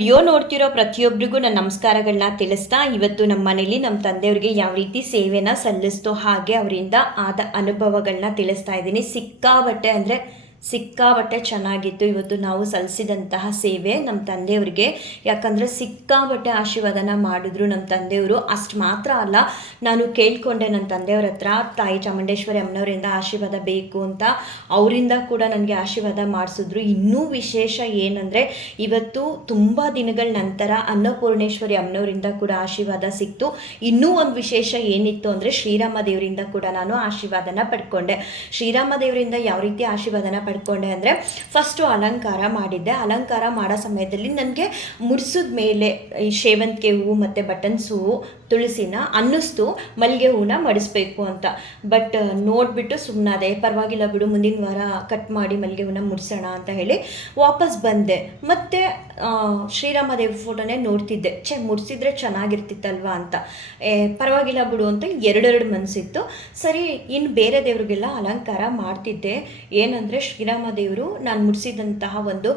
Video ನೋಡ್ತಿರೋ ಪ್ರತಿಯೊಬ್ಬರಿಗೂ ನನ್ನ ನಮಸ್ಕಾರಗಳನ್ನ ತಿಳಿಸ್ತಾ ಇವತ್ತು ನಮ್ಮ ಮನೇಲಿ ನಮ್ಮ ತಂದೆಯವ್ರಿಗೆ ಯಾವ ರೀತಿ ಸೇವೆನ ಸಲ್ಲಿಸ್ತೋ ಹಾಗೆ ಅವರಿಂದ ಆದ ಅನುಭವಗಳನ್ನ ತಿಳಿಸ್ತಾ ಇದ್ದೀನಿ. ಸಿಕ್ಕಾಬಟ್ಟೆ ಅಂದರೆ ಸಿಕ್ಕಾಬಟ್ಟೆ ಚೆನ್ನಾಗಿತ್ತು. ಇವತ್ತು ನಾವು ಸಲ್ಲಿಸಿದಂತಹ ಸೇವೆ ನಮ್ಮ ತಂದೆಯವ್ರಿಗೆ. ಯಾಕಂದರೆ ಸಿಕ್ಕಾಬಟ್ಟೆ ಆಶೀರ್ವಾದನ ಮಾಡಿದ್ರು ನಮ್ಮ ತಂದೆಯವರು. ಅಷ್ಟು ಮಾತ್ರ ಅಲ್ಲ, ನಾನು ಕೇಳಿಕೊಂಡೆ ನನ್ನ ತಂದೆಯವ್ರ ಹತ್ರ, ತಾಯಿ ಚಾಮುಂಡೇಶ್ವರಿ ಅಮ್ಮನವರಿಂದ ಆಶೀರ್ವಾದ ಬೇಕು ಅಂತ ಅವರಿಂದ ಕೂಡ ನನಗೆ ಆಶೀರ್ವಾದ ಮಾಡಿಸಿದ್ರು. ಇನ್ನೂ ವಿಶೇಷ ಏನಂದರೆ, ಇವತ್ತು ತುಂಬ ದಿನಗಳ ನಂತರ ಅನ್ನಪೂರ್ಣೇಶ್ವರಿ ಅಮ್ಮನವರಿಂದ ಕೂಡ ಆಶೀರ್ವಾದ ಸಿಕ್ತು. ಇನ್ನೂ ಒಂದು ವಿಶೇಷ ಏನಿತ್ತು ಅಂದರೆ ಶ್ರೀರಾಮ ದೇವರಿಂದ ಕೂಡ ನಾನು ಆಶೀರ್ವಾದನ ಪಡ್ಕೊಂಡೆ. ಶ್ರೀರಾಮ ದೇವರಿಂದ ಯಾವ ರೀತಿ ಆಶೀರ್ವಾದನ ಪಡ್ಕೊಂಡೆ ಅಂದರೆ ಫಸ್ಟು ಅಲಂಕಾರ ಮಾಡಿದ್ದೆ. ಅಲಂಕಾರ ಮಾಡೋ ಸಮಯದಲ್ಲಿ ನನಗೆ ಮುರಿಸಿದ ಮೇಲೆ ಈ ಸೇವಂತಿಗೆ ಹೂವು ಮತ್ತು ಬಟನ್ಸ್ ಹೂವು ತುಳಸಿನ ಅನ್ನಿಸ್ತು ಮಲ್ಲಿಗೆ ಹೂವನ್ನ ಮಡಿಸ್ಬೇಕು ಅಂತ. ಬಟ್ ನೋಡಿಬಿಟ್ಟು ಸುಮ್ಮನಾದೆ ಪರವಾಗಿಲ್ಲ ಬಿಡು, ಮುಂದಿನ ವಾರ ಕಟ್ ಮಾಡಿ ಮಲ್ಲಿಗೆ ಹೂವನ್ನ ಮುಡಿಸೋಣ ಅಂತ ಹೇಳಿ ವಾಪಸ್ ಬಂದೆ. ಮತ್ತು ಶ್ರೀರಾಮ ದೇವ್ರ ಫೋಟೋನೇ ನೋಡ್ತಿದ್ದೆ. ಛೆ, ಮುಡಿಸಿದ್ರೆ ಚೆನ್ನಾಗಿರ್ತಿತ್ತಲ್ವಾ ಅಂತ. ಏ, ಪರವಾಗಿಲ್ಲ ಬಿಡು ಅಂತ ಎರಡೆರಡು ಮನಸ್ಸಿತ್ತು ಸರಿ ಇನ್ನು ಬೇರೆ ದೇವ್ರಿಗೆಲ್ಲ ಅಲಂಕಾರ ಮಾಡ್ತಿದ್ದೆ. ಏನಂದರೆ ಶ್ರೀರಾಮ ದೇವರು ನಾನು ಮುಡಿಸಿದಂತಹ ಒಂದು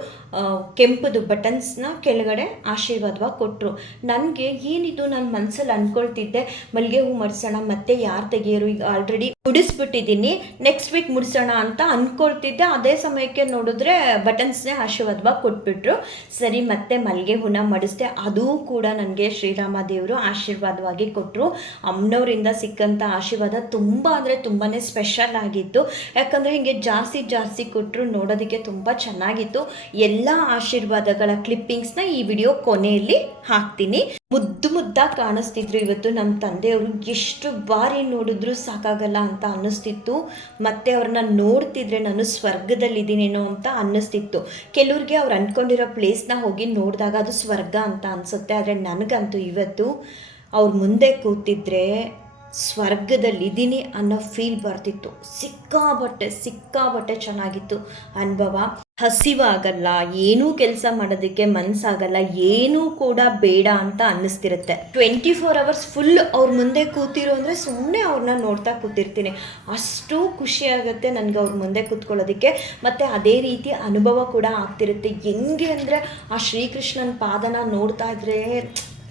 ಕೆಂಪುದು ಬಟನ್ಸ್ನ ಕೆಳಗಡೆ ಆಶೀರ್ವಾದವಾಗಿ ಕೊಟ್ಟರು ನನಗೆ ಏನಿದು ನನ್ನ ಮನಸ್ಸಲ್ಲಿ ಅಂದ್ಕೊಳ್ತಿದ್ದೆ. ಮಲ್ಲಿಗೆ ಹೂ ಮಡ್ಸೋಣ ಮತ್ತೆ ಯಾರು ತೆಗಿಯೋರು? ಈಗ ಆಲ್ರೆಡಿ ಮುಡಿಸ್ಬಿಟ್ಟಿದ್ದೀನಿ ನೆಕ್ಸ್ಟ್ ವೀಕ್ ಮುಡಿಸೋಣ ಅಂತ ಅಂದ್ಕೊಳ್ತಿದ್ದೆ ಅದೇ ಸಮಯಕ್ಕೆ ನೋಡಿದ್ರೆ ಬಟನ್ಸ್ನೇ ಆಶೀರ್ವಾದವಾಗಿ ಕೊಟ್ಬಿಟ್ರು. ಸರಿ, ಮತ್ತೆ ಮಲ್ಲಿಗೆ ಹೂನ ಮಡಿಸ್ದೆ. ಅದೂ ಕೂಡ ನನಗೆ ಶ್ರೀರಾಮ ದೇವರು ಆಶೀರ್ವಾದವಾಗಿ ಕೊಟ್ಟರು ಅಮ್ಮನವರಿಂದ ಸಿಕ್ಕಂಥ ಆಶೀರ್ವಾದ ತುಂಬ ಅಂದರೆ ತುಂಬಾ ಸ್ಪೆಷಲ್ ಆಗಿತ್ತು. ಯಾಕಂದರೆ ಹಿಂಗೆ ಜಾಸ್ತಿ ಜಾಸ್ತಿ ಕೊಟ್ಟರು ನೋಡೋದಕ್ಕೆ ತುಂಬ ಚೆನ್ನಾಗಿತ್ತು. ಎಲ್ಲ ಆಶೀರ್ವಾದಗಳ ಕ್ಲಿಪ್ಪಿಂಗ್ಸ್ನ ಈ ವಿಡಿಯೋ ಕೊನೆಯಲ್ಲಿ ಹಾಕ್ತೀನಿ. ಮುದ್ದು ಮುದ್ದಾಗಿ ಕಾಣಿಸ್ತಿದ್ರು ಇವತ್ತು ನಮ್ಮ ತಂದೆಯವರು. ಎಷ್ಟು ಬಾರಿ ನೋಡಿದ್ರು ಸಾಕಾಗಲ್ಲ ಅಂತ ಅನ್ನಿಸ್ತಿತ್ತು. ಮತ್ತೆ ಅವ್ರನ್ನ ನೋಡ್ತಿದ್ರೆ ನಾನು ಸ್ವರ್ಗದಲ್ಲಿದ್ದೀನೇನೋ ಅಂತ ಅನ್ನಿಸ್ತಿತ್ತು. ಕೆಲವ್ರಿಗೆ ಅವ್ರು ಅಂದ್ಕೊಂಡಿರೋ ಪ್ಲೇಸ್ನ ಹೋಗಿ ನೋಡಿದಾಗ ಅದು ಸ್ವರ್ಗ ಅಂತ ಅನಿಸುತ್ತೆ. ಆದರೆ ನನಗಂತೂ ಇವತ್ತು ಅವ್ರ ಮುಂದೆ ಕೂತಿದ್ರೆ ಸ್ವರ್ಗದಲ್ಲಿದ್ದೀನಿ ಅನ್ನೋ ಫೀಲ್ ಬರ್ತಿತ್ತು. ಸಿಕ್ಕಾಬಟ್ಟೆ ಸಿಕ್ಕಾಬಟ್ಟೆ ಚೆನ್ನಾಗಿತ್ತು ಅನುಭವ. ಹಸಿವಾಗಲ್ಲ, ಏನೂ ಕೆಲಸ ಮಾಡೋದಕ್ಕೆ ಮನಸ್ಸಾಗಲ್ಲ ಏನೂ ಕೂಡ ಬೇಡ ಅಂತ ಅನ್ನಿಸ್ತಿರುತ್ತೆ. ಟ್ವೆಂಟಿ ಫೋರ್ ಅವರ್ಸ್ ಫುಲ್ ಅವ್ರ ಮುಂದೆ ಕೂತಿರೋ ಅಂದರೆ ಸುಮ್ಮನೆ ಅವ್ರನ್ನ ನೋಡ್ತಾ ಕೂತಿರ್ತೀನಿ. ಅಷ್ಟು ಖುಷಿ ಆಗುತ್ತೆ ನನಗೆ ಅವ್ರ ಮುಂದೆ ಕೂತ್ಕೊಳ್ಳೋದಕ್ಕೆ. ಮತ್ತು ಅದೇ ರೀತಿ ಅನುಭವ ಕೂಡ ಆಗ್ತಿರುತ್ತೆ. ಹೆಂಗೆ ಅಂದರೆ ಆ ಶ್ರೀಕೃಷ್ಣನ ಪಾದನ ನೋಡ್ತಾ ಇದ್ರೆ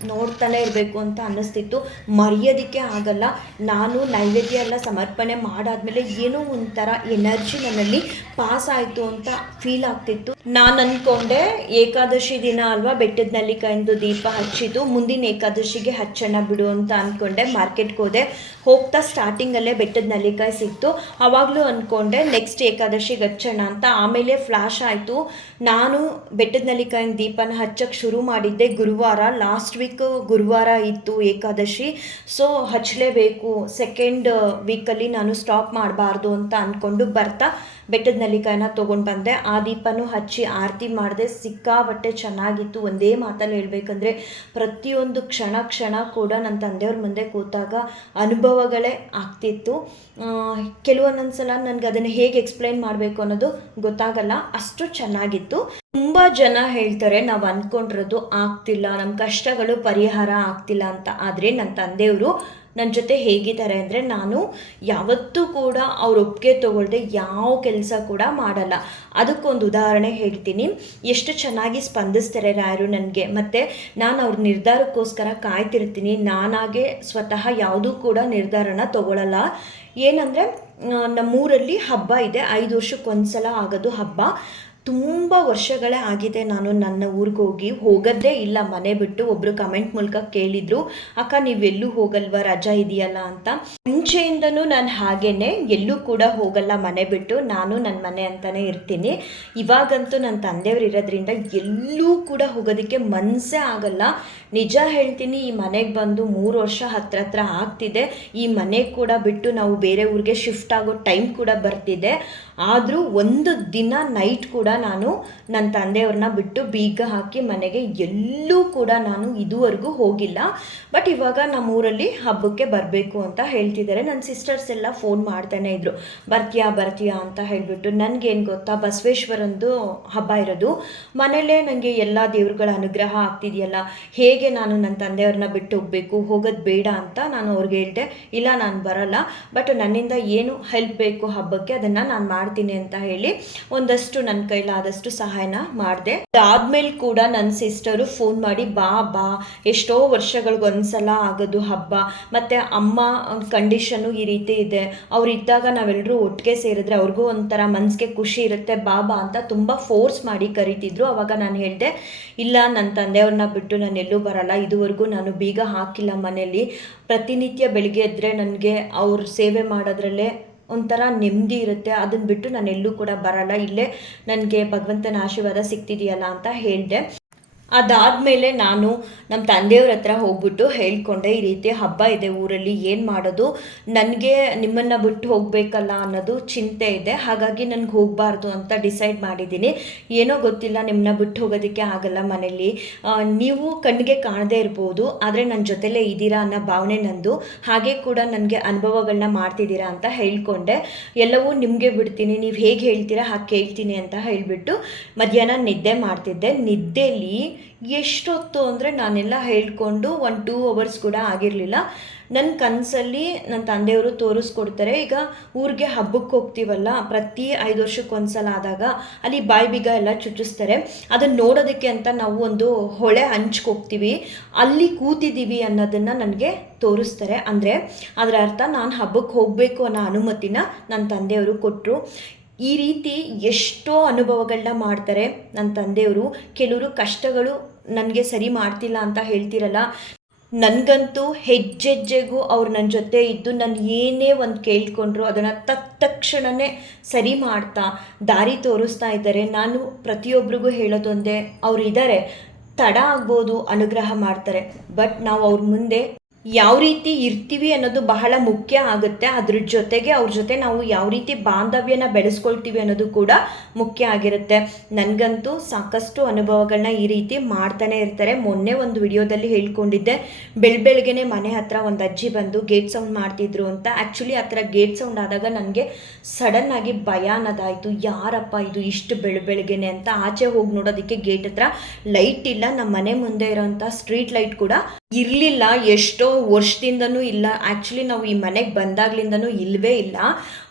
ನೋಡ್ತಾನೆ ಇರಬೇಕು ಅಂತ ಅನ್ನಿಸ್ತಿತ್ತು. ಮರೆಯೋದಕ್ಕೆ ಆಗಲ್ಲ. ನಾನು ನೈವೇದ್ಯ ಎಲ್ಲ ಸಮರ್ಪಣೆ ಮಾಡಾದ್ಮೇಲೆ ಏನೋ ಒಂಥರ ಎನರ್ಜಿ ನನ್ನಲ್ಲಿ ಪಾಸ್ ಆಯಿತು ಅಂತ ಫೀಲ್ ಆಗ್ತಿತ್ತು. ನಾನು ಅಂದ್ಕೊಂಡೆ ಏಕಾದಶಿ ದಿನ ಅಲ್ವಾ ಬೆಟ್ಟದ ನಲ್ಲಿಕಾಯಿಂದು ದೀಪ ಹಚ್ಚಿದ್ದು. ಮುಂದಿನ ಏಕಾದಶಿಗೆ ಹಚ್ಚೋಣ ಬಿಡು ಅಂತ ಅಂದ್ಕೊಂಡೆ ಮಾರ್ಕೆಟ್ಗೆ ಹೋದೆ. ಹೋಗ್ತಾ ಸ್ಟಾರ್ಟಿಂಗಲ್ಲೇ ಬೆಟ್ಟದ ನಲ್ಲಿಕಾಯಿ ಸಿಕ್ತು. ಅವಾಗಲೂ ಅಂದ್ಕೊಂಡೆ ನೆಕ್ಸ್ಟ್ ಏಕಾದಶಿಗೆ ಹಚ್ಚೋಣ ಅಂತ. ಆಮೇಲೆ ಫ್ಲಾಶ್ ಆಯಿತು. ನಾನು ಬೆಟ್ಟದ ನಲ್ಲಿಕಾಯಿನ ದೀಪನ ಹಚ್ಚಕ್ಕೆ ಶುರು ಮಾಡಿದ್ದೆ ಗುರುವಾರ. ಲಾಸ್ಟ್ ವೀಕ್ ಗುರುವಾರ ಇತ್ತು ಏಕಾದಶಿ. ಸೊ ಹಚ್ಚಲೇಬೇಕು ಸೆಕೆಂಡ್ ವೀಕಲ್ಲಿ ನಾನು ಸ್ಟಾಪ್ ಮಾಡಬಾರ್ದು ಅಂತ ಅಂದ್ಕೊಂಡು ಬರ್ತಾ ಬೆಟ್ಟದ ನಲ್ಲಿಕಾಯನ್ನ ತೊಗೊಂಡು ಬಂದೆ. ಆ ದೀಪನೂ ಹಚ್ಚಿ ಆರತಿ ಮಾಡಿದೆ. ಸಿಕ್ಕಾಬಟ್ಟೆ ಚೆನ್ನಾಗಿತ್ತು. ಒಂದೇ ಮಾತಲ್ಲಿ ಹೇಳಬೇಕಂದ್ರೆ ಪ್ರತಿಯೊಂದು ಕ್ಷಣ ಕ್ಷಣ ಕೂಡ ನನ್ನ ತಂದೆಯವ್ರ ಮುಂದೆ ಕೂತಾಗ ಅನುಭವಗಳೇ ಆಗ್ತಿತ್ತು. ಕೆಲವೊಂದೊಂದು ಸಲ ನನಗೆ ಅದನ್ನು ಹೇಗೆ ಎಕ್ಸ್ಪ್ಲೈನ್ ಮಾಡಬೇಕು ಅನ್ನೋದು ಗೊತ್ತಾಗಲ್ಲ. ಅಷ್ಟು ಚೆನ್ನಾಗಿತ್ತು. ತುಂಬ ಜನ ಹೇಳ್ತಾರೆ, ನಾವು ಅಂದ್ಕೊಂಡಿರೋದು ಆಗ್ತಿಲ್ಲ ನಮ್ಮ ಕಷ್ಟಗಳು ಪರಿಹಾರ ಆಗ್ತಿಲ್ಲ ಅಂತ. ಆದರೆ ನನ್ನ ತಂದೆಯವರು ನನ್ನ ಜೊತೆ ಹೇಗಿದ್ದಾರೆ ಅಂದರೆ ನಾನು ಯಾವತ್ತೂ ಕೂಡ ಅವ್ರ ಒಪ್ಪಿಗೆ ತೊಗೊಳ್ದೆ ಯಾವ ಕೆಲಸ ಕೂಡ ಮಾಡಲ್ಲ. ಅದಕ್ಕೊಂದು ಉದಾಹರಣೆ ಹೇಳ್ತೀನಿ. ಎಷ್ಟು ಚೆನ್ನಾಗಿ ಸ್ಪಂದಿಸ್ತಾರೆ ರಾಯರು ನನಗೆ. ಮತ್ತು ನಾನು ಅವ್ರ ನಿರ್ಧಾರಕ್ಕೋಸ್ಕರ ಕಾಯ್ತಿರ್ತೀನಿ. ನಾನಾಗೆ ಸ್ವತಃ ಯಾವುದೂ ಕೂಡ ನಿರ್ಧಾರನ ತಗೊಳ್ಳಲ್ಲ ಏನಂದರೆ ನಮ್ಮೂರಲ್ಲಿ ಹಬ್ಬ ಇದೆ. ಐದು ವರ್ಷಕ್ಕೊಂದ್ಸಲ ಆಗೋದು ಹಬ್ಬ. ತುಂಬ ವರ್ಷಗಳೇ ಆಗಿದೆ ನಾನು ನನ್ನ ಊರಿಗೆ ಹೋಗಿ. ಹೋಗೋದೇ ಇಲ್ಲ, ಮನೆ ಬಿಟ್ಟು ಒಬ್ಬರು ಕಮೆಂಟ್ ಮೂಲಕ ಕೇಳಿದರು, ಅಕ್ಕ, ನೀವೆಲ್ಲೂ ಹೋಗಲ್ವಾ? ರಜಾ ಇದೆಯಲ್ಲ? ಅಂತ. ಮುಂಚೆಯಿಂದನೂ ನಾನು ಹಾಗೇ ಎಲ್ಲೂ ಕೂಡ ಹೋಗಲ್ಲ, ಮನೆ ಬಿಟ್ಟು ನಾನು ನನ್ನ ಮನೆ ಅಂತಲೇ ಇರ್ತೀನಿ. ಇವಾಗಂತೂ ನನ್ನ ತಂದೆಯವರು ಇರೋದ್ರಿಂದ ಎಲ್ಲೂ ಕೂಡ ಹೋಗೋದಕ್ಕೆ ಮನಸ್ಸೇ ಆಗಲ್ಲ. ನಿಜ ಹೇಳ್ತೀನಿ, ಈ ಮನೆಗೆ ಬಂದು ಮೂರು ವರ್ಷ ಹತ್ರ ಹತ್ರ ಆಗ್ತಿದೆ. ಈ ಮನೆ ಕೂಡ ಬಿಟ್ಟು ನಾವು ಬೇರೆ ಊರಿಗೆ ಶಿಫ್ಟ್ ಆಗೋ ಟೈಮ್ ಕೂಡ ಬರ್ತಿದೆ. ಆದರೂ ಒಂದು ದಿನ ನೈಟ್ ಕೂಡ ನಾನು ನನ್ನ ತಂದೆಯವ್ರನ್ನ ಬಿಟ್ಟು ಬೀಗ ಹಾಕಿ ಮನೆಗೆ ಎಲ್ಲೂ ಕೂಡ ನಾನು ಇದುವರೆಗೂ ಹೋಗಿಲ್ಲ. ಬಟ್ ಇವಾಗ ನಮ್ಮ ಊರಲ್ಲಿ ಹಬ್ಬಕ್ಕೆ ಬರಬೇಕು ಅಂತ ಹೇಳ್ತಿದ್ದಾರೆ. ನನ್ನ ಸಿಸ್ಟರ್ಸ್ ಎಲ್ಲ ಫೋನ್ ಮಾಡ್ತಾನೆ ಇದ್ರು. ಬರ್ತೀಯಾ ಬರ್ತೀಯಾ ಅಂತ ಹೇಳಿಬಿಟ್ಟು ನನಗೇನು ಗೊತ್ತಾ, ಬಸವೇಶ್ವರಂದು ಹಬ್ಬ ಇರೋದು. ಮನೇಲೇ ನನಗೆ ಎಲ್ಲ ದೇವ್ರುಗಳ ಅನುಗ್ರಹ ಆಗ್ತಿದೆಯಲ್ಲ, ಹೇಗೆ ನಾನು ನನ್ನ ತಂದೆಯವ್ರನ್ನ ಬಿಟ್ಟು ಹೋಗಬೇಕು, ಹೋಗೋದು ಬೇಡ ಅಂತ ನಾನು ಅವ್ರಿಗೆ ಹೇಳಿದೆ. ಇಲ್ಲ, ನಾನು ಬರಲ್ಲ ಬಟ್ ನನ್ನಿಂದ ಏನು ಹೆಲ್ಪ್ ಬೇಕು ಹಬ್ಬಕ್ಕೆ ಅದನ್ನು ನಾನು ಮಾಡ್ತೀನಿ ಅಂತ ಹೇಳಿ ಒಂದಷ್ಟು ನನ್ನ ಕೈಲಾದಷ್ಟು ಸಹಾಯನ ಮಾಡಿದೆ. ಅದಾದ್ಮೇಲೆ ಕೂಡ ನನ್ನ ಸಿಸ್ಟರು ಫೋನ್ ಮಾಡಿ, ಬಾ ಬಾ, ಎಷ್ಟೋ ವರ್ಷಗಳಿಗೊಂದ್ಸಲ ಆಗೋದು ಹಬ್ಬ, ಮತ್ತು ಅಮ್ಮ ಕಂಡೀಷನು ಈ ರೀತಿ ಇದೆ. ಅವರಿದ್ದಾಗ ನಾವೆಲ್ಲರೂ ಒಟ್ಟಿಗೆ ಸೇರಿದ್ರೆ ಅವ್ರಿಗೂ ಒಂಥರ ಮನಸ್ಸಿಗೆ ಖುಷಿ ಇರುತ್ತೆ. ಬಾಬಾ ಅಂತ ತುಂಬ ಫೋರ್ಸ್ ಮಾಡಿ ಕರಿತಿದ್ರು. ಅವಾಗ ನಾನು ಹೇಳಿದೆ, ಇಲ್ಲ ನನ್ನ ತಂದೆಯವ್ರನ್ನ ಬಿಟ್ಟು ನಾನು ಎಲ್ಲೂ ಬರಲ್ಲ. ಇದುವರೆಗೂ ನಾನು ಬೀಗ ಹಾಕಿಲ್ಲ ಮನೆಯಲ್ಲಿ. ಪ್ರತಿನಿತ್ಯ ಬೆಳಿಗ್ಗೆ ಎದ್ದರೆ ನನಗೆ ಅವ್ರ ಸೇವೆ ಮಾಡೋದ್ರಲ್ಲೇ ಒಂಥರ ನೆಮ್ಮದಿ ಇರುತ್ತೆ. ಅದನ್ನ ಬಿಟ್ಟು ನಾನು ಎಲ್ಲೂ ಕೂಡ ಬರಲ್ಲ. ಇಲ್ಲೇ ನನಗೆ ಭಗವಂತನ ಆಶೀರ್ವಾದ ಸಿಗ್ತಿದೆಯಲ್ಲ ಅಂತ ಹೇಳಿದೆ. ಅದಾದಮೇಲೆ ನಾನು ನಮ್ಮ ತಂದೆಯವ್ರ ಹತ್ರ ಹೋಗ್ಬಿಟ್ಟು ಹೇಳ್ಕೊಂಡೆ, ಈ ರೀತಿ ಹಬ್ಬ ಇದೆ ಊರಲ್ಲಿ, ಏನು ಮಾಡೋದು? ನನಗೆ ನಿಮ್ಮನ್ನು ಬಿಟ್ಟು ಹೋಗಬೇಕಲ್ಲ ಅನ್ನೋದು ಚಿಂತೆ ಇದೆ. ಹಾಗಾಗಿ ನನಗೆ ಹೋಗಬಾರ್ದು ಅಂತ ಡಿಸೈಡ್ ಮಾಡಿದ್ದೀನಿ. ಏನೋ ಗೊತ್ತಿಲ್ಲ ನಿಮ್ಮನ್ನ ಬಿಟ್ಟು ಹೋಗೋದಕ್ಕೆ ಆಗಲ್ಲ ಮನೇಲಿ ನೀವು ಕಣ್ಣಿಗೆ ಕಾಣದೇ ಇರ್ಬೋದು, ಆದರೆ ನನ್ನ ಜೊತೆಲೇ ಇದ್ದೀರಾ ಅನ್ನೋ ಭಾವನೆ ನಂದು. ಹಾಗೆ ಕೂಡ ನನಗೆ ಅನುಭವಗಳನ್ನ ಮಾಡ್ತಿದ್ದೀರಾ ಅಂತ ಹೇಳ್ಕೊಂಡೆ. ಎಲ್ಲವೂ ನಿಮಗೆ ಬಿಡ್ತೀನಿ, ನೀವು ಹೇಗೆ ಹೇಳ್ತೀರಾ ಹಾಗೆ ಕೇಳ್ತೀನಿ ಅಂತ ಹೇಳಿಬಿಟ್ಟು ಮಧ್ಯಾಹ್ನ ನಿದ್ದೆ ಮಾಡ್ತಿದ್ದೆ. ನಿದ್ದೆಲಿ ಎಷ್ಟೊತ್ತು ಅಂದರೆ ನಾನೆಲ್ಲ ಹೇಳ್ಕೊಂಡು ಒಂದು ಟೂ ಅವರ್ಸ್ ಕೂಡ ಆಗಿರಲಿಲ್ಲ. ನನ್ನ ಕನಸಲ್ಲಿ ನನ್ನ ತಂದೆಯವರು ತೋರಿಸ್ಕೊಡ್ತಾರೆ. ಈಗ ಊರಿಗೆ ಹಬ್ಬಕ್ಕೆ ಹೋಗ್ತೀವಲ್ಲ, ಪ್ರತಿ ಐದು ವರ್ಷಕ್ಕೆ ಒಂದ್ಸಲ ಆದಾಗ ಅಲ್ಲಿ ಬಾಯಿ ಬೀಗ ಎಲ್ಲ ಚುಚ್ಚಿಸ್ತಾರೆ. ಅದನ್ನು ನೋಡೋದಕ್ಕೆ ಅಂತ ನಾವು ಒಂದು ಹೊಳೆ ಹಂಚ್ಕೆ ಹೋಗ್ತೀವಿ. ಅಲ್ಲಿ ಕೂತಿದ್ದೀವಿ ಅನ್ನೋದನ್ನು ನನಗೆ ತೋರಿಸ್ತಾರೆ. ಅಂದರೆ ಅದರ ಅರ್ಥ ನಾನು ಹಬ್ಬಕ್ಕೆ ಹೋಗಬೇಕು ಅನ್ನೋ ಅನುಮತಿನ ನನ್ನ ತಂದೆಯವರು ಕೊಟ್ಟರು ಈ ರೀತಿ ಎಷ್ಟೋ ಅನುಭವಗಳನ್ನ ಮಾಡ್ತಾರೆ ನನ್ನ ತಂದೆಯವರು. ಕೆಲವರು ಕಷ್ಟಗಳು ನನಗೆ ಸರಿ ಮಾಡ್ತಿಲ್ಲ ಅಂತ ಹೇಳ್ತಿರಲ್ಲ. ನನಗಂತೂ ಹೆಜ್ಜೆಜ್ಜೆಗೂ ಅವ್ರು ನನ್ನ ಜೊತೆ ಇದ್ದು ನಾನು ಏನೇ ಒಂದು ಕೇಳ್ಕೊಂಡ್ರು ಅದನ್ನು ತತ್ಕ್ಷಣವೇ ಸರಿ ಮಾಡ್ತಾ, ದಾರಿ ತೋರಿಸ್ತಾ ಇದ್ದಾರೆ. ನಾನು ಪ್ರತಿಯೊಬ್ಬರಿಗೂ ಹೇಳೋದೊಂದೇ ಅವ್ರು ಇದ್ದಾರೆ ತಡ ಆಗ್ಬೋದು, ಅನುಗ್ರಹ ಮಾಡ್ತಾರೆ. ಬಟ್ ನಾವು ಅವ್ರ ಮುಂದೆ ಯಾವ ರೀತಿ ಇರ್ತೀವಿ ಅನ್ನೋದು ಬಹಳ ಮುಖ್ಯ ಆಗುತ್ತೆ. ಅದ್ರ ಜೊತೆಗೆ ಅವ್ರ ಜೊತೆ ನಾವು ಯಾವ ರೀತಿ ಬಾಂಧವ್ಯನ ಬೆಳೆಸ್ಕೊಳ್ತೀವಿ ಅನ್ನೋದು ಕೂಡ ಮುಖ್ಯ ಆಗಿರುತ್ತೆ. ನನಗಂತೂ ಸಾಕಷ್ಟು ಅನುಭವಗಳನ್ನ ಈ ರೀತಿ ಮಾಡ್ತಾನೆ ಇರ್ತಾರೆ. ಮೊನ್ನೆ ಒಂದು ವಿಡಿಯೋದಲ್ಲಿ ಹೇಳ್ಕೊಂಡಿದ್ದೆ, ಬೆಳ್ ಬೆಳಗ್ಗೆನೆ ಮನೆ ಹತ್ರ ಒಂದು ಅಜ್ಜಿ ಬಂದು ಗೇಟ್ ಸೌಂಡ್ ಮಾಡ್ತಿದ್ರು ಅಂತ. ಆ್ಯಕ್ಚುಲಿ ಆ ಥರ ಗೇಟ್ ಸೌಂಡ್ ಆದಾಗ ನನಗೆ ಸಡನ್ ಆಗಿ ಭಯ ಅನ್ನೋದಾಯಿತು. ಯಾರಪ್ಪ ಇದು ಇಷ್ಟು ಬೆಳ ಬೆಳಗ್ಗೆನೆ ಅಂತ. ಆಚೆ ಹೋಗಿ ನೋಡೋದಕ್ಕೆ ಗೇಟ್ ಹತ್ರ ಲೈಟ್ ಇಲ್ಲ. ನಮ್ಮ ಮನೆ ಮುಂದೆ ಇರೋಂಥ ಸ್ಟ್ರೀಟ್ ಲೈಟ್ ಕೂಡ ಇರಲಿಲ್ಲ, ಎಷ್ಟೋ ವರ್ಷದಿಂದನೂ ಇಲ್ಲ. ಆ್ಯಕ್ಚುಲಿ ನಾವು ಈ ಮನೆಗೆ ಬಂದಾಗ್ಲಿಂದನೂ ಇಲ್ಲವೇ ಇಲ್ಲ.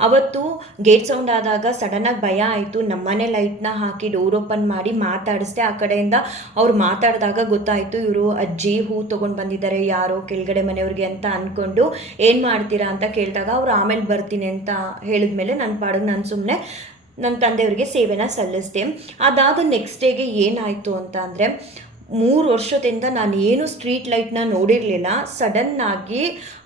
ಅವತ್ತು ಗೇಟ್ ಸೌಂಡ್ ಆದಾಗ ಸಡನ್ನಾಗಿ ಭಯ ಆಯಿತು. ನಮ್ಮನೆ ಲೈಟ್ನ ಹಾಕಿ ಡೋರ್ ಓಪನ್ ಮಾಡಿ ಮಾತಾಡಿಸ್ದೆ ಆ ಕಡೆಯಿಂದ ಅವ್ರು ಮಾತಾಡಿದಾಗ ಗೊತ್ತಾಯಿತು, ಇವರು ಅಜ್ಜಿ ಹೂ ತೊಗೊಂಡು ಬಂದಿದ್ದಾರೆ, ಯಾರೋ ಕೆಳಗಡೆ ಮನೆಯವ್ರಿಗೆ ಅಂತ ಅಂದ್ಕೊಂಡು ಏನು ಮಾಡ್ತೀರಾ ಅಂತ ಕೇಳಿದಾಗ ಅವ್ರು ಆಮೇಲೆ ಬರ್ತೀನಿ ಅಂತ ಹೇಳಿದ್ಮೇಲೆ ನನ್ನ ಪಾಡಿಗೆ ನಾನು ಸುಮ್ಮನೆ ನನ್ನ ತಂದೆಯವರಿಗೆ ಸೇವೆನ ಸಲ್ಲಿಸಿದೆ. ಅದಾದ ನೆಕ್ಸ್ಟ್ ಡೇಗೆ ಏನಾಯಿತು ಅಂತ ಅಂದರೆ ಮೂರು ವರ್ಷದಿಂದ ನಾನು ಏನು ಸ್ಟ್ರೀಟ್ ಲೈಟ್ನ ನೋಡಿರಲಿಲ್ಲ. ಸಡನ್ನಾಗಿ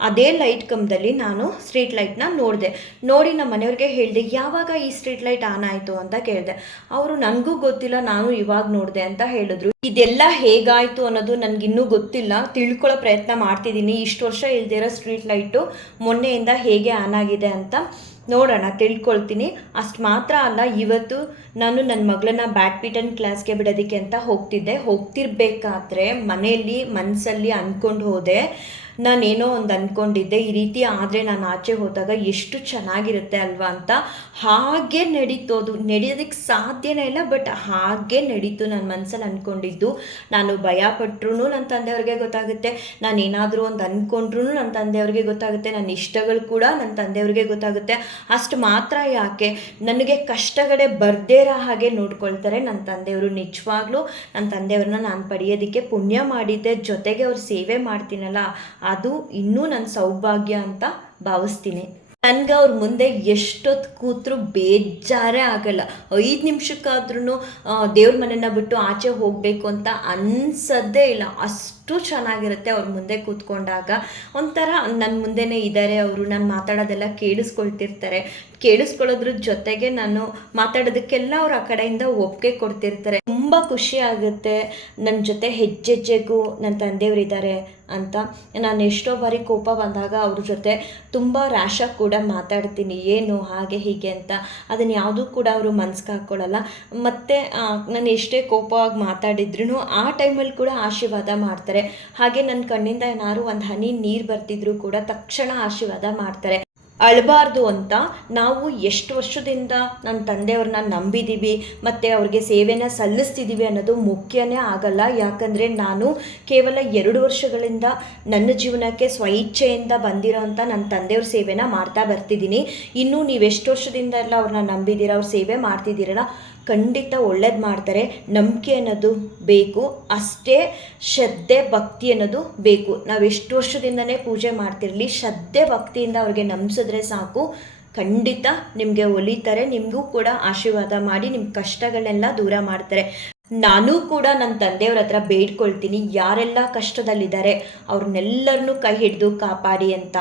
ಅದೇ ಲೈಟ್ ಕಂಬದಲ್ಲಿ ನಾನು ಸ್ಟ್ರೀಟ್ ಲೈಟ್ನ ನೋಡಿದೆ. ನೋಡಿ ನಮ್ಮ ಮನೆಯವ್ರಿಗೆ ಹೇಳಿದೆ, ಯಾವಾಗ ಈ ಸ್ಟ್ರೀಟ್ ಲೈಟ್ ಆನ್ ಆಯಿತು? ಅಂತ ಕೇಳಿದೆ. ಅವರು ನನಗೂ ಗೊತ್ತಿಲ್ಲ, ನಾನು ಇವಾಗ ನೋಡಿದೆ, ಅಂತ ಹೇಳಿದ್ರು. ಇದೆಲ್ಲ ಹೇಗಾಯಿತು ಅನ್ನೋದು ನನಗಿನ್ನೂ ಗೊತ್ತಿಲ್ಲ. ತಿಳ್ಕೊಳ್ಳೋ ಪ್ರಯತ್ನ ಮಾಡ್ತಿದ್ದೀನಿ. ಇಷ್ಟು ವರ್ಷ ಇಲ್ದಿರೋ ಸ್ಟ್ರೀಟ್ ಲೈಟು ಮೊನ್ನೆಯಿಂದ ಹೇಗೆ ಆನ್ ಆಗಿದೆ ಅಂತ. ನೋಡೋಣ, ತಿಳ್ಕೊಳ್ತೀನಿ. ಅಷ್ಟು ಮಾತ್ರ ಅಲ್ಲ, ಇವತ್ತು ನಾನು ನನ್ನ ಮಗಳನ್ನ ಬ್ಯಾಡ್ಮಿಂಟನ್ ಕ್ಲಾಸ್ಗೆ ಬಿಡೋದಕ್ಕೆ ಅಂತ ಹೋಗ್ತಿದ್ದೆ. ಹೋಗ್ತಿರ್ಬೇಕಾದ್ರೆ ಮನೆಯಲ್ಲಿ ಮನಸ್ಸಲ್ಲಿ ಅಂದ್ಕೊಂಡು ಹೋದೆ. ನಾನೇನೋ ಒಂದು ಅಂದ್ಕೊಂಡಿದ್ದೆ ಈ ರೀತಿ ಆದರೆ ನಾನು ಆಚೆ ಹೋದಾಗ ಎಷ್ಟು ಚೆನ್ನಾಗಿರುತ್ತೆ ಅಲ್ವಾ ಅಂತ. ಹಾಗೆ ನಡೀತೋದು ನಡೆಯೋದಕ್ಕೆ ಸಾಧ್ಯನೇ ಇಲ್ಲ, ಬಟ್ ಹಾಗೆ ನಡೀತು ನನ್ನ ಮನಸ್ಸಲ್ಲಿ ಅಂದ್ಕೊಂಡಿದ್ದು ನಾನು ಭಯ ಪಟ್ರು ನನ್ನ ತಂದೆಯವ್ರಿಗೆ ಗೊತ್ತಾಗುತ್ತೆ, ನಾನು ಏನಾದರೂ ಒಂದು ಅಂದ್ಕೊಂಡ್ರೂ ನನ್ನ ತಂದೆಯವ್ರಿಗೆ ಗೊತ್ತಾಗುತ್ತೆ ನನ್ನ ಇಷ್ಟಗಳು ಕೂಡ ನನ್ನ ತಂದೆಯವ್ರಿಗೆ ಗೊತ್ತಾಗುತ್ತೆ. ಅಷ್ಟು ಮಾತ್ರ ಯಾಕೆ? ನನಗೆ ಕಷ್ಟಗಳೇ ಬರ್ದೇ ಇರೋ ಹಾಗೆ ನೋಡ್ಕೊಳ್ತಾರೆ ನನ್ನ ತಂದೆಯವರು. ನಿಜವಾಗ್ಲೂ ನನ್ನ ತಂದೆಯವ್ರನ್ನ ನಾನು ಪಡೆಯೋದಕ್ಕೆ ಪುಣ್ಯ ಮಾಡಿದ್ದೆ. ಜೊತೆಗೆ ಅವ್ರು ಸೇವೆ ಮಾಡ್ತೀನಲ್ಲ. ಅದು ಇನ್ನೂ ನನ್ನ ಸೌಭಾಗ್ಯ ಅಂತ ಭಾವಿಸ್ತೀನಿ. ನನ್ಗೆ ಅವ್ರ ಮುಂದೆ ಎಷ್ಟೊತ್ತು ಕೂತ್ರು ಬೇಜಾರೇ ಆಗಲ್ಲ. ಐದು ನಿಮಿಷಕ್ಕಾದ್ರೂ ದೇವ್ರ ಮನೆನ ಬಿಟ್ಟು ಆಚೆ ಹೋಗಬೇಕು ಅಂತ ಅನ್ಸೋದೇ ಇಲ್ಲ. ಅಷ್ಟು ಚೆನ್ನಾಗಿರುತ್ತೆ ಅವ್ರ ಮುಂದೆ ಕೂತ್ಕೊಂಡಾಗ. ಒಂಥರ ನನ್ನ ಮುಂದೆನೇ ಇದ್ದಾರೆ ಅವರು, ನಾನು ಮಾತಾಡೋದೆಲ್ಲ ಕೇಳಿಸ್ಕೊಳ್ತಿರ್ತಾರೆ. ಕೇಳಿಸ್ಕೊಳ್ಳೋದ್ರ ಜೊತೆಗೆ ನಾನು ಮಾತಾಡೋದಕ್ಕೆಲ್ಲ ಅವ್ರು ಆ ಕಡೆಯಿಂದ ಒಪ್ಪಿಗೆ ಕೊಡ್ತಿರ್ತಾರೆ. ತುಂಬ ಖುಷಿ ಆಗುತ್ತೆ. ನನ್ನ ಜೊತೆ ಹೆಜ್ಜೆಜ್ಜೆಗೂ ನನ್ನ ತಂದೆಯವರಿದ್ದಾರೆ ಅಂತ. ನಾನು ಎಷ್ಟೋ ಬಾರಿ ಕೋಪ ಬಂದಾಗ ಅವ್ರ ಜೊತೆ ತುಂಬ ರ್ಯಾಶಾಗಿ ಕೂಡ ಮಾತಾಡ್ತೀನಿ. ಏನು, ಹಾಗೆ, ಹೀಗೆ ಅಂತ. ಅದನ್ನು ಯಾವುದೂ ಕೂಡ ಅವರು ಮನ್ಸಿಗೆ ಹಾಕ್ಕೊಳ್ಳಲ್ಲ ಮತ್ತು ನಾನು ಎಷ್ಟೇ ಕೋಪವಾಗಿ ಮಾತಾಡಿದ್ರು ಆ ಟೈಮಲ್ಲಿ ಕೂಡ ಆಶೀರ್ವಾದ ಮಾಡ್ತಾರೆ. ಹಾಗೆ ನನ್ನ ಕಣ್ಣಿಂದ ಏನಾದ್ರು ಒಂದು ಹನಿ ನೀರು ಬರ್ತಿದ್ರು ಕೂಡ ತಕ್ಷಣ ಆಶೀರ್ವಾದ ಮಾಡ್ತಾರೆ. ಅಳಬಾರ್ದು ಅಂತ ನಾವು ಎಷ್ಟು ವರ್ಷದಿಂದ ನನ್ನ ತಂದೆಯವ್ರನ್ನ ನಂಬಿದ್ದೀವಿ ಮತ್ತು ಅವ್ರಿಗೆ ಸೇವೆನ ಸಲ್ಲಿಸ್ತಿದ್ದೀವಿ ಅನ್ನೋದು ಮುಖ್ಯನೇ ಆಗಲ್ಲ. ಯಾಕಂದರೆ ನಾನು ಕೇವಲ ಎರಡು ವರ್ಷಗಳಿಂದ ನನ್ನ ಜೀವನಕ್ಕೆ ಸ್ವಇಚ್ಛೆಯಿಂದ ಬಂದಿರೋಂಥ ನನ್ನ ತಂದೆಯವ್ರ ಸೇವೆನ ಮಾಡ್ತಾ ಬರ್ತಿದ್ದೀನಿ. ಇನ್ನೂ ನೀವು ಎಷ್ಟು ವರ್ಷದಿಂದ ಎಲ್ಲ ಅವ್ರನ್ನ ನಂಬಿದ್ದೀರ ಅವ್ರ ಸೇವೆ ಮಾಡ್ತಿದ್ದೀರಲ್ಲ ಖಂಡಿತ ಒಳ್ಳೇದು ಮಾಡ್ತಾರೆ. ನಂಬಿಕೆ ಅನ್ನೋದು ಬೇಕು. ಅಷ್ಟೇ ಶ್ರದ್ಧೆ, ಭಕ್ತಿ ಅನ್ನೋದು ಬೇಕು. ನಾವು ಎಷ್ಟು ವರ್ಷದಿಂದನೇ ಪೂಜೆ ಮಾಡ್ತಿರಲಿ, ಶ್ರದ್ಧೆ, ಭಕ್ತಿಯಿಂದ ಅವ್ರಿಗೆ ನಂಬಿಸಿದ್ರೆ ಸಾಕು. ಖಂಡಿತ ನಿಮಗೆ ಒಲಿತಾರೆ. ನಿಮಗೂ ಕೂಡ ಆಶೀರ್ವಾದ ಮಾಡಿ ನಿಮ್ಮ ಕಷ್ಟಗಳನ್ನೆಲ್ಲ ದೂರ ಮಾಡ್ತಾರೆ. ನಾನು ಕೂಡ ನನ್ನ ತಂದೆಯವ್ರ ಹತ್ರ ಬೇಡ್ಕೊಳ್ತೀನಿ. ಯಾರೆಲ್ಲ ಕಷ್ಟದಲ್ಲಿದ್ದಾರೆ ಅವ್ರನ್ನೆಲ್ಲರನ್ನೂ ಕೈ ಹಿಡಿದು ಕಾಪಾಡಿ ಅಂತ.